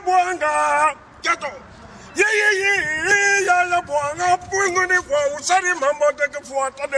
ya buanga gato ye ya buanga pungu ni kwa usari mambo de kufuata de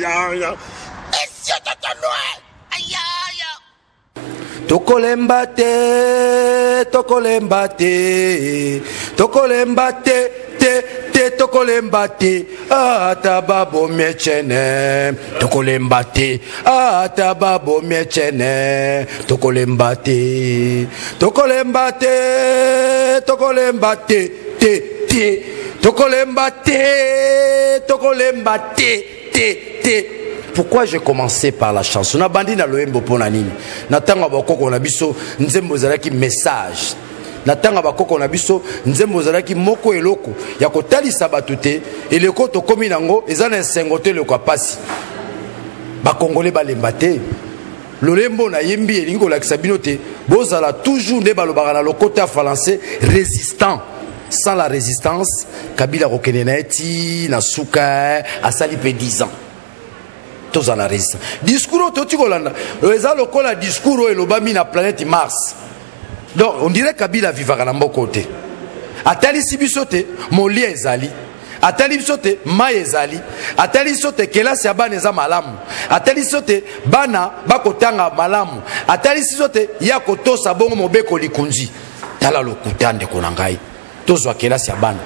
ya Monsieur Totonoué, aïe aïe. Tokolembate, tokolembate, atababo miechene, tokolembate, atababo miechene, tokolembate, Pourquoi j'ai commencé par la chanson? Na bandi na loembo pona nini. Natanga bakoko na biso nzembo zalaki message. Natanga bakoko na biso nzembo zalaki moko eloko ya kotalisa batute eleko to komi nango ezana sengote le kwa pasi. Ba congolais balemba te. Lolembo na yembi elingo la kisabinote bozala toujours ne balobaka na lokota français résistant. Sans la résistance, Kabila Rokeneneti, Nasuka, Asali pe 10 ans. Tous en la résistance. Discours Totikolanda, le kola discours et l'obami na planète Mars. Donc on dirait Kabila vivra na côté. Atali sibisote, Molia ezali. Atali bisote, Ma ezali. Atali sote, Kelasi abaneza malamu. Atali sote, Bana bakotanga malamu. Atali sote, Yakoto sabongo mobeko likunzi. Tala lokutande konangai. Tozwa kelasi ya bana.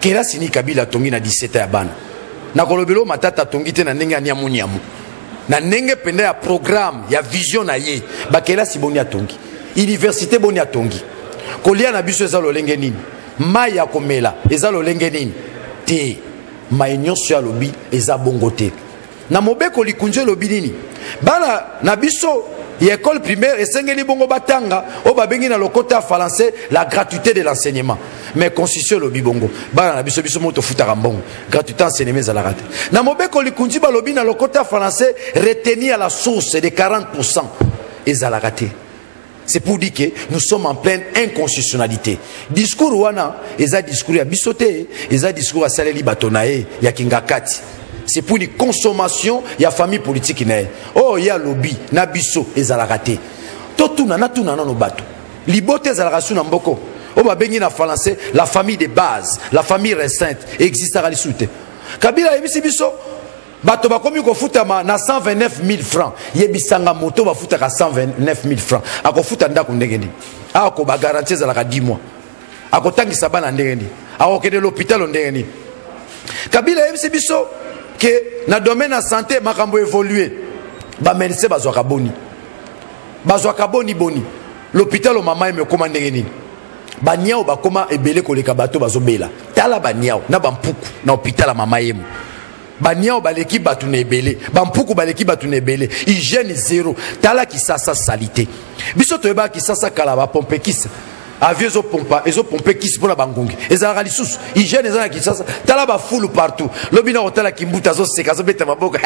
Kelasi ni Kabila tongi na 17 ya bana. Na kolobelo matata tongi te na ndenge ya nyamu. Na ndenge penda ya programme, ya vision na ye. Ba kelasi boni atongi. Université boni atongi. Kolia na biso eza lolenge nini. Maya komela eza lolenge nini. Te maenyoso ya lobi eza bongo te. Na mobeko likunje lobi nini. Bana na biso l'école primaire et sengeli bongo batanga o babengi na lokota français la gratuité de l'enseignement mais constitution lobi bongo bana na biso moto futaka mbongo gratuité enseignement za la rate na mobeko likunzi ba lobi na lokota français retenu à la source de 40% et za la rate. C'est pour dire que nous sommes en pleine inconstitutionnalité. Discours wana eza discours ya bisote eza discours à saleli batonae ya kingakati. C'est pour une consommation, il y a famille politique. Oh, il y a lobby, nabiso, et zalagate. Totuna, natuna, no bato. Libote zalagasu namboko. Oh, bah, bengi na français, la famille de base, la famille restreinte, existe à l'issoute. Kabila, yebisi biso, bato bakomi ko futama na 129 000 francs. Yebisanga moto ba futaka 129 000 francs. Ako futa ndako ndengeni. Ako ba garantie zalaga 10 mois. Ako tangi sabana ndengeni. Ako kede l'hôpital ndengeni. Kabila, yebisi biso, que na domaine de santé makambo évolué ba médecin bazwaka boni boni l'hôpital o mama me commande nini ba niao ba koma ebele koleka bato bazobela tala ba niao na ba mpuku na hôpital mama yemu ba niao ba l'équipe batu na ebele ba mpuku ba l'équipe batu na ebele hygiène zéro tala ki sasa salité biso to eba ki sasa kala ba pompe kisa aviez zo pompe kisi pour la bangongi ezalaka lisusu hygiène ezala kisasa tala ba fulu partout lobina otala kimbuta zo seka zo beta maboko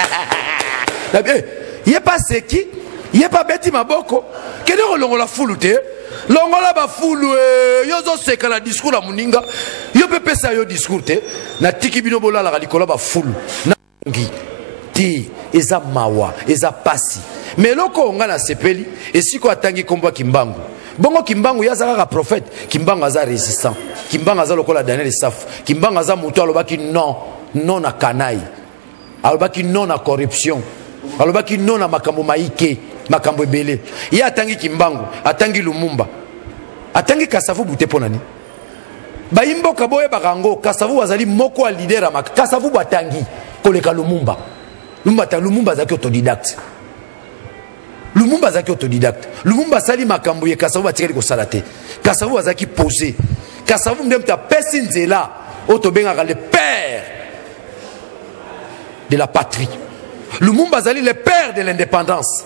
yé pas seki yé pas beti maboko kede longola fulu te longola ba fulu yo zo seka la discours la muninga yo pepe sa yo discours te na tiki bino bolala likola ba fulu na ngi ti eza mawa eza pasi mais loko onga na sepeli esiko atangi komba kimbangu. Bongo Kimbangu yazaka prophète, Kimbangu aza résistant, Kimbangu aza lokola Daniel Saf, Kimbangu aza muto alobaki non na kanaï, alobaki non na corruption, alobaki non na makambo maïke, makambo ebele. Ya atangi Kimbangu, atangi Lumumba, atangi Kasavu bute ponani. Ba imboka boye bakango, Kasavu wazali moko a leader amak, Kasavu batangi koleka Lumumba. Lumumba zaki autodidacte. Lumumba zaki autodidacte. Lumumba sali makambo ye Kasavu batikeli ko salate. Kasavu zaki posé. Kasavu ndemta pesinzela otobenga le père de la patrie. Lumumba zali le père de l'indépendance.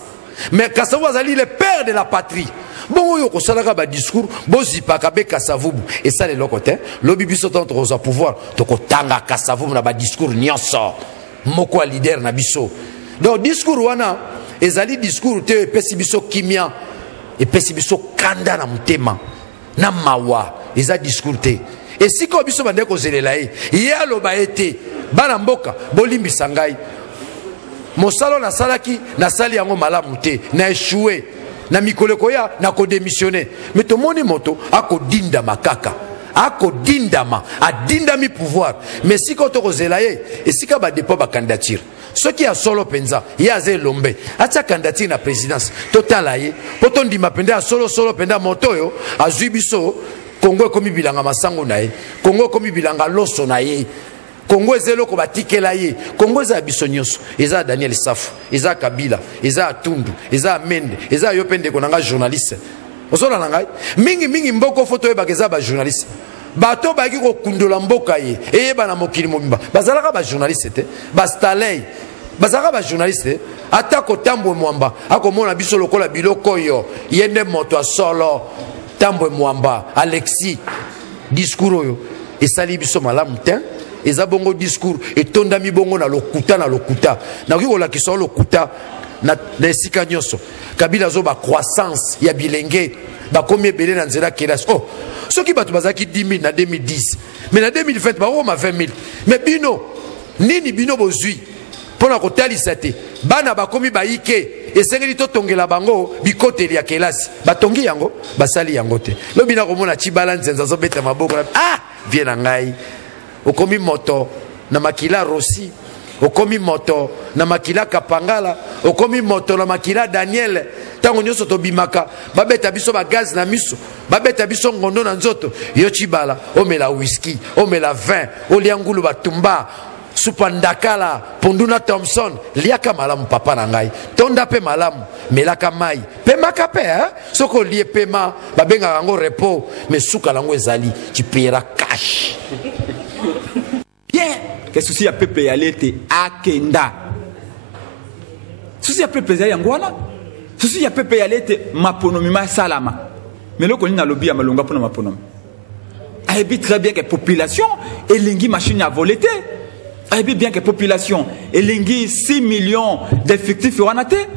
Mais Kasavu zali le père de la patrie. Bon yo ko salaka ba discours bozipa ka be Kasavu et ça les locotin lobi biso tant rosa pouvoir to ko tanga Kasavu na ba discours nyonso moko leader na biso. Donc discours wana ezali discours te pesi biso kimia et pesi biso kanda na mutema na mawa eza discours te et si ko biso bande ko zelela ye aloba ete bana mboka bolimbisa ngai mosalo na salaki na sali yango malamu te na échoué na mikolo koya na ko démissionner mais to moni moto ako dinda makaka ako dindama adindami pouvoir mais si ko to kozela ye esika ba dépôt ba candidature ce qui a solo penza ya ze lombe acha candidature na présidence totala ye poto ndima penda solo penda moto yo azwi biso Congo komi bilanga masango na ye Congo komi bilanga loso na ye Congo ezelo ko batikela ye Congo za biso nyonso eza Daniel Safu eza Kabila eza Atundu eza Mende eza yo pende konanga journaliste osola nangai mingi mboko photo ye bageza ba journaliste bato baki ko kundola mboka ye eyeba na mokili mobimba bazalaka ba journaliste te ba staley bazalaka ba journaliste ata ko Tambwe Mwamba akomona biso lokola biloko yo yende moto solo Tambwe Mwamba Alexis discours yo esali biso malamu te eza bongo discours etondami bongo na lokuta na kikola kiso lokuta na esika nyonso Kabila zo ba croissance ya bilenge ba komi ebele na nzela kelasi oh soki bato bazaki 10 000 na 2010 mais na 2020 ba ma 20 000 mais bino nini bino bozui pona kotalisa te bana bakomi baike esengeli to tongela bango bikoteli ya kelasi batongi yango basali yango te lobi na komona chibala nzenza zo beta maboko ah viena ngai okomi moto na makila Rossi okomi moto na makila Kapangala okomi moto na makila Daniel tango nyonso to bimaka babeta biso ba gaz na miso babeta biso ngondo na nzoto yo chibala omela whisky omela vin oliangulu batumba supandakala Ponduna Thompson liaka malamu papa na ngai tonda pe malamu melaka mai pe maka pe soko lie pema babenga ngo repos mais suka lango ezali tu payeras cash bien que souci ya peuple ya lete akenda souci ya peuple ya ngwana souci ya peuple ya lete maponomi ma salama mais loko ni na lobby ya malonga pona maponomi aibi très bien que population elingi machine à voler te aibi bien que population elingi 6 millions d'effectifs wanate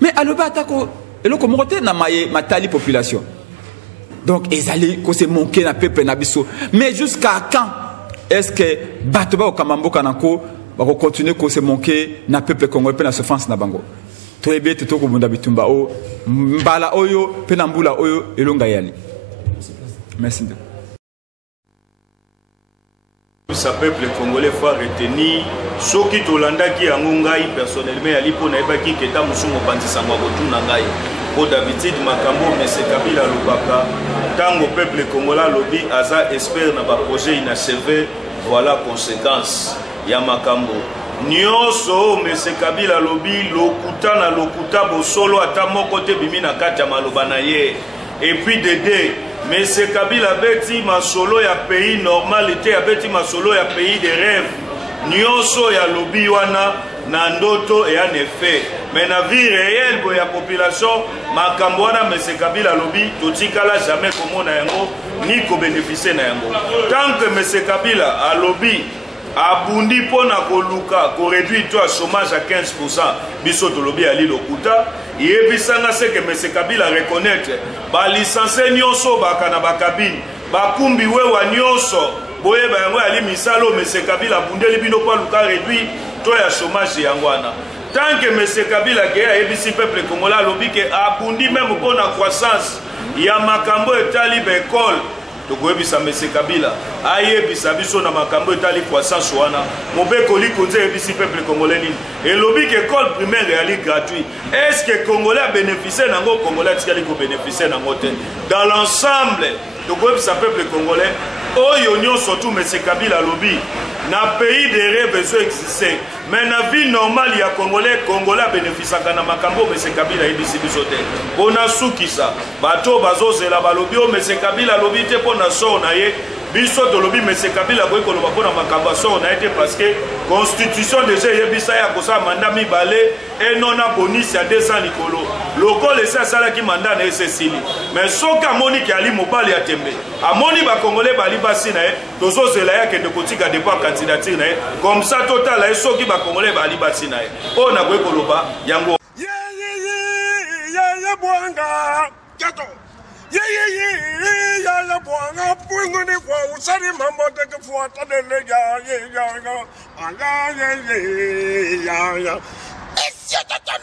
mais aloba atako eloko mokote na matali population donc ils allaient ko se manquer na peuple na biso mais jusqu'à quand est-ce que Batoba au Kamamboka Nanko va continuer à se manquer na peuple congolais pe na souffrance na bango to ebe te to ko bunda bitumba o mbala oyo pe na mbula oyo elonga yali merci. Ce peuple congolais faut retenir ce qui tolanda ki angongai personnellement ali pona ebaki keta musumo pandisa ngwa tuna ngai po David Makambo Mese Kabila Lubaka tango peuple congolais lobby aza espère na ba projet inachevé voilà conséquence ya Makambo nyonso Mese Kabila lobby lokuta na lokuta bosolo ata moko te bimi na kati ya maloba na ye et puis Dédé Mese Kabila beti masolo ya pays normal était abeti masolo ya pays de rêve nyonso ya lobby wana na ndoto et en effet mais na vie réelle pour la population Makambo wana Mese Kabila lobby totikala jamais komona yango ni ko bénéficier na yango tant que Mese Kabila a lobby abundi pona koluka ko réduire toi chômage à 15% biso to lobby ali lokuta yebisanga c'est que Mese Kabila reconnaître ba licencié nyonso bakana bakabine bakumbi wewa nyonso boye ba yango ali misalo Mese Kabila bundeli bino pa luka réduire to ya chômage yangwana tant que Mese Kabila ke ayebisi peuple congolais lobby ke abundi même pour la croissance ya Makambo etali ba école tokoyebisa Mese Kabila ayebisa biso na Makambo etali croissance wana mobeko likonze yebisi peuple congolais nini et lobby que école primaire ali gratuit est-ce que congolais a bénéficié nango congolais tikali ko bénéficier nango te dans l'ensemble tokoyebisa peuple congolais oyo nyonso tout Mese Kabila lobby na pays de rêve besoin exister mais na vie normale ya congolais bénéficier na Makambo Mese Kabila yebisi biso te bona sukisa bato bazozela balobi o Mese Kabila lobby te pona so na ye biso to lobby Mese Kabila boy ko loba pona Makambo so na ye parce que constitution déjà yebisa ya kosa mandat mibale et non a bonus ya 200 likolo lokole esa sala ki mandat na esesili mais soka moni ki ali mobali ya tembe amoni ba congolais bali basi na ye tozozela ya ke de kotika de pas candidature na ye comme ça total la soki ba congolais bali basi na ye o na boy ko loba yango ya bwanga gato ya bwanga pungu ni kwa usari mambo de kufuata de ya Monsieur Tata